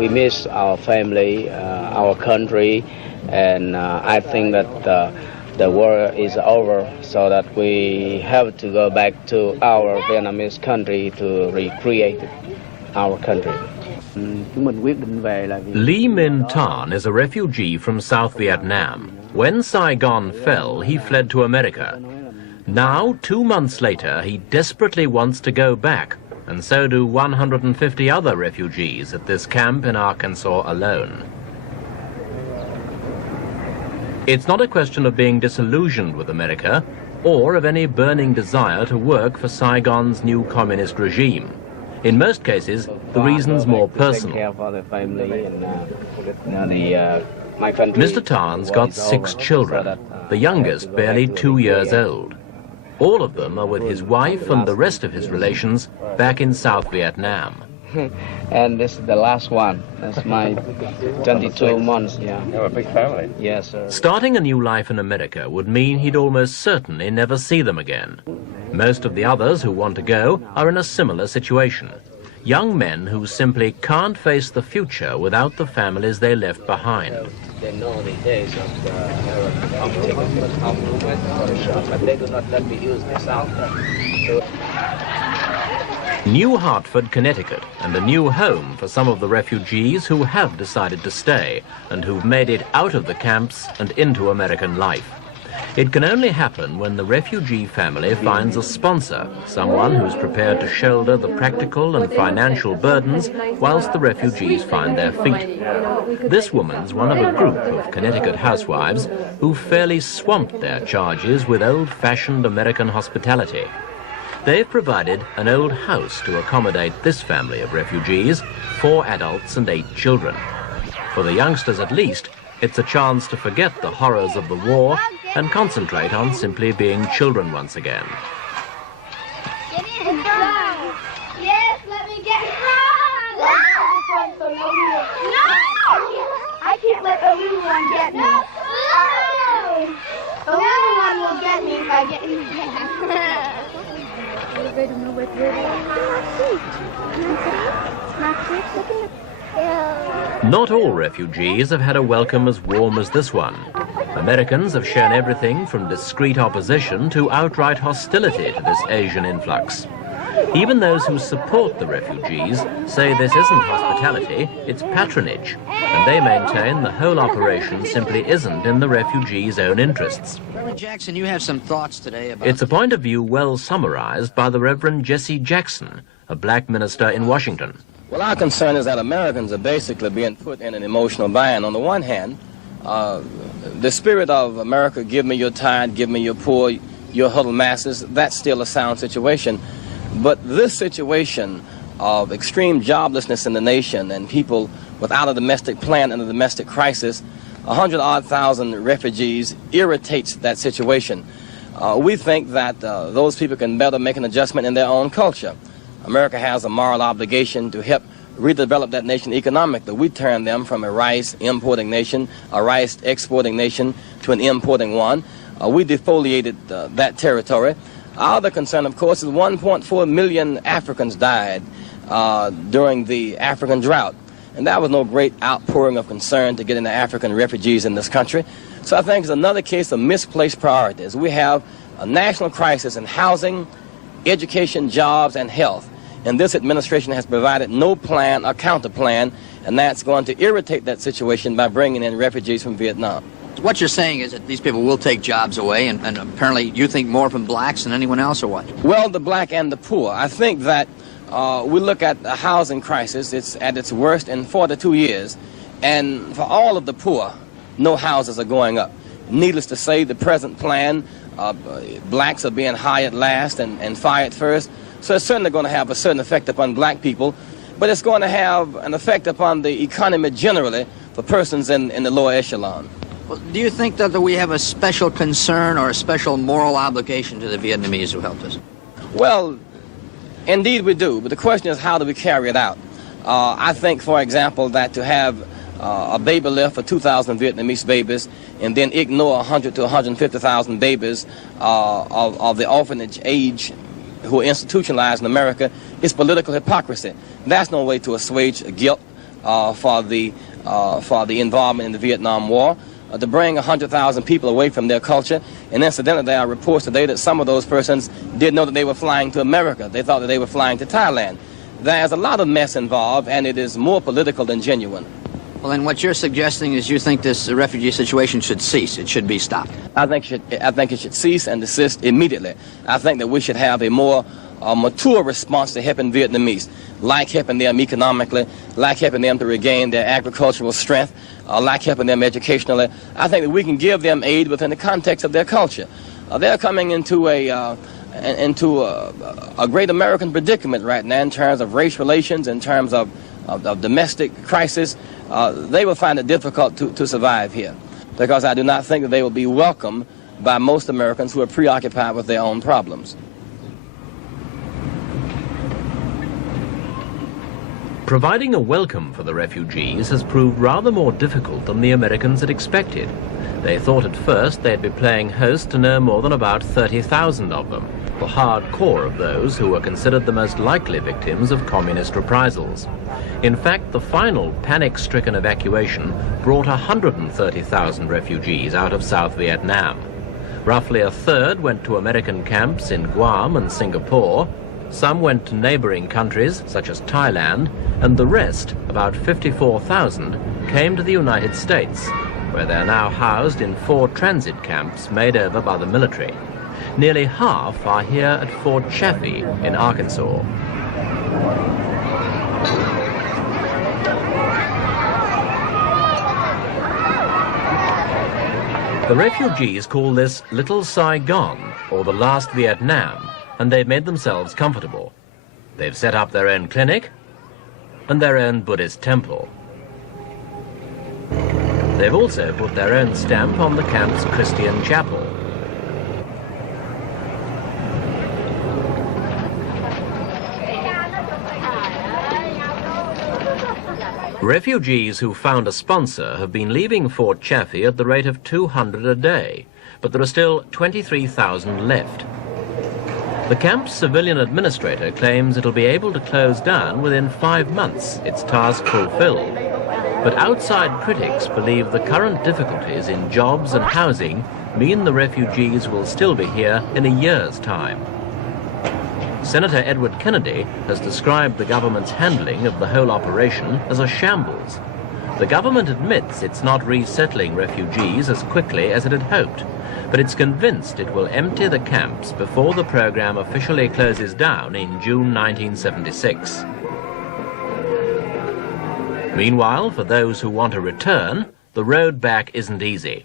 we miss our family, our country, and I think that the war is over, so that we have to go back to our Vietnamese country to recreate our country. Lee Min Thanh is a refugee from South Vietnam. When Saigon fell, he fled to America. Now, 2 months later, he desperately wants to go back, and so do 150 other refugees at this camp in Arkansas alone. It's not a question of being disillusioned with America or of any burning desire to work for Saigon's new communist regime. In most cases, the reason's more personal. Mr. Tan's got 6 children, the youngest barely 2 years old. All of them are with his wife and the rest of his relations back in South Vietnam. And this is the last one. That's my 22 months, yeah. You have a big family. Yes, sir. Starting a new life in America would mean he'd almost certainly never see them again. Most of the others who want to go are in a similar situation. Young men who simply can't face the future without the families they left behind. They know the days of the movement, but they do not let me use this out. New Hartford, Connecticut, and a new home for some of the refugees who have decided to stay and who've made it out of the camps and into American life. It can only happen when the refugee family finds a sponsor, someone who's prepared to shoulder the practical and financial burdens whilst the refugees find their feet. This woman's one of a group of Connecticut housewives who fairly swamped their charges with old-fashioned American hospitality. They've provided an old house to accommodate this family of refugees, 4 adults and 8 children. For the youngsters at least, it's a chance to forget the horrors of the war and concentrate on simply being children once again. Get in. Yes, let me get in. No! I can't let the little one get me. No! The little one will get me if I get in there. Not all refugees have had a welcome as warm as this one. Americans have shown everything from discreet opposition to outright hostility to this Asian influx. Even those who support the refugees say this isn't hospitality, it's patronage, and they maintain the whole operation simply isn't in the refugees' own interests. Reverend Jackson, you have some thoughts today about... It's a point of view well summarized by the Reverend Jesse Jackson, a black minister in Washington. Well, our concern is that Americans are basically being put in an emotional bind. On the one hand, the spirit of America, give me your tithe, give me your poor, your huddled masses, that's still a sound situation. But this situation of extreme joblessness in the nation and people without a domestic plan and a domestic crisis, 100,000 refugees irritates that situation. We think that those people can better make an adjustment in their own culture. America has a moral obligation to help redevelop that nation economically. We turned them from a rice importing nation, a rice exporting nation, to an importing one. We defoliated that territory. Our other concern, of course, is 1.4 million Africans died during the African drought. And that was no great outpouring of concern to getting the African refugees in this country. So I think it's another case of misplaced priorities. We have a national crisis in housing, education, jobs, and health. And this administration has provided no plan or counter plan, and that's going to irritate that situation by bringing in refugees from Vietnam. What you're saying is that these people will take jobs away, and apparently you think more from blacks than anyone else, or what? Well, the black and the poor. I think that we look at the housing crisis, it's at its worst in 42 years, and for all of the poor, no houses are going up. Needless to say, the present plan, blacks are being hired last and fired first, so it's certainly going to have a certain effect upon black people, but it's going to have an effect upon the economy generally for persons in the lower echelon. Well, do you think that we have a special concern or a special moral obligation to the Vietnamese who helped us? Well, indeed we do, but the question is how do we carry it out? I think, for example, that to have a baby lift for 2,000 Vietnamese babies and then ignore 100 to 150,000 babies of the orphanage age who are institutionalized in America is political hypocrisy. That's no way to assuage guilt for the involvement in the Vietnam War, to bring 100,000 people away from their culture. And incidentally, there are reports today that some of those persons didn't know that they were flying to America. They thought that they were flying to Thailand. There's a lot of mess involved, and it is more political than genuine. Well, then what you're suggesting is you think this refugee situation should cease. It should be stopped. I think it should cease and desist immediately. I think that we should have a more mature response to helping Vietnamese, like helping them economically, like helping them to regain their agricultural strength, like helping them educationally. I think that we can give them aid within the context of their culture. They're coming into a great American predicament right now in terms of race relations, in terms of domestic crisis. They will find it difficult to survive here, because I do not think that they will be welcomed by most Americans who are preoccupied with their own problems. Providing a welcome for the refugees has proved rather more difficult than the Americans had expected. They thought at first they'd be playing host to no more than about 30,000 of them, the hardcore of those who were considered the most likely victims of communist reprisals. In fact, the final panic-stricken evacuation brought 130,000 refugees out of South Vietnam. Roughly a third went to American camps in Guam and Singapore. Some went to neighboring countries, such as Thailand, and the rest, about 54,000, came to the United States, where they're now housed in 4 transit camps made over by the military. Nearly half are here at Fort Chafee in Arkansas. The refugees call this Little Saigon, or the Last Vietnam, and they've made themselves comfortable. They've set up their own clinic and their own Buddhist temple. They've also put their own stamp on the camp's Christian chapel. Refugees who found a sponsor have been leaving Fort Chafee at the rate of 200 a day, but there are still 23,000 left. The camp's civilian administrator claims it'll be able to close down within 5 months, its task fulfilled. But outside critics believe the current difficulties in jobs and housing mean the refugees will still be here in a year's time. Senator Edward Kennedy has described the government's handling of the whole operation as a shambles. The government admits it's not resettling refugees as quickly as it had hoped, but it's convinced it will empty the camps before the program officially closes down in June 1976. Meanwhile, for those who want to return, the road back isn't easy.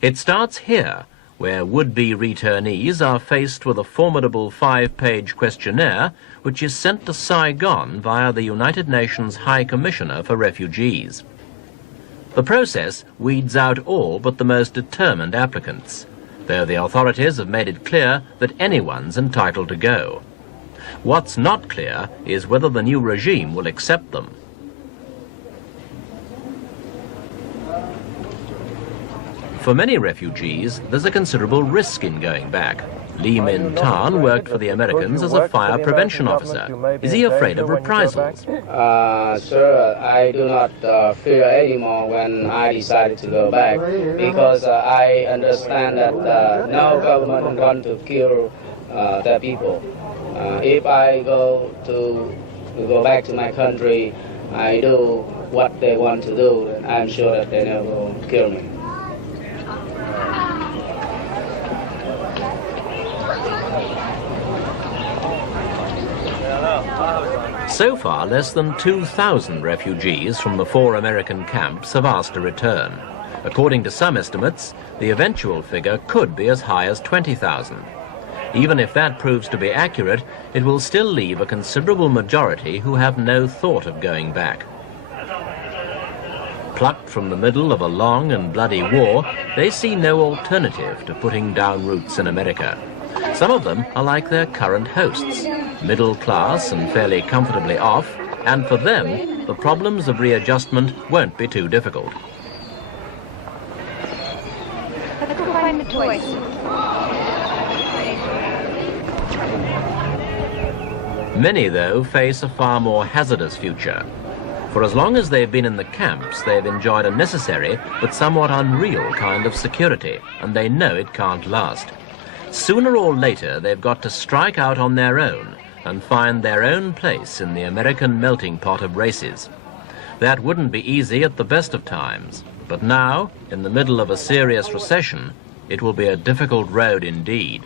It starts here, where would-be returnees are faced with a formidable 5-page questionnaire which is sent to Saigon via the United Nations High Commissioner for Refugees. The process weeds out all but the most determined applicants, though the authorities have made it clear that anyone's entitled to go. What's not clear is whether the new regime will accept them. For many refugees, there's a considerable risk in going back. Lee Min Thanh worked for the Americans as a fire prevention officer. Is he afraid of reprisals? Sir, I do not fear anymore when I decided to go back, because I understand that no government is going to kill their people. If I go back to my country, I do what they want to do, and I'm sure that they never will kill me. So far, less than 2,000 refugees from the 4 American camps have asked to return. According to some estimates, the eventual figure could be as high as 20,000. Even if that proves to be accurate, it will still leave a considerable majority who have no thought of going back. Plucked from the middle of a long and bloody war, they see no alternative to putting down roots in America. Some of them are like their current hosts, middle class and fairly comfortably off, and for them, the problems of readjustment won't be too difficult. Let's go find the toys. Many, though, face a far more hazardous future. For as long as they've been in the camps, they've enjoyed a necessary but somewhat unreal kind of security, and they know it can't last. Sooner or later, they've got to strike out on their own and find their own place in the American melting pot of races. That wouldn't be easy at the best of times, but now, in the middle of a serious recession, it will be a difficult road indeed.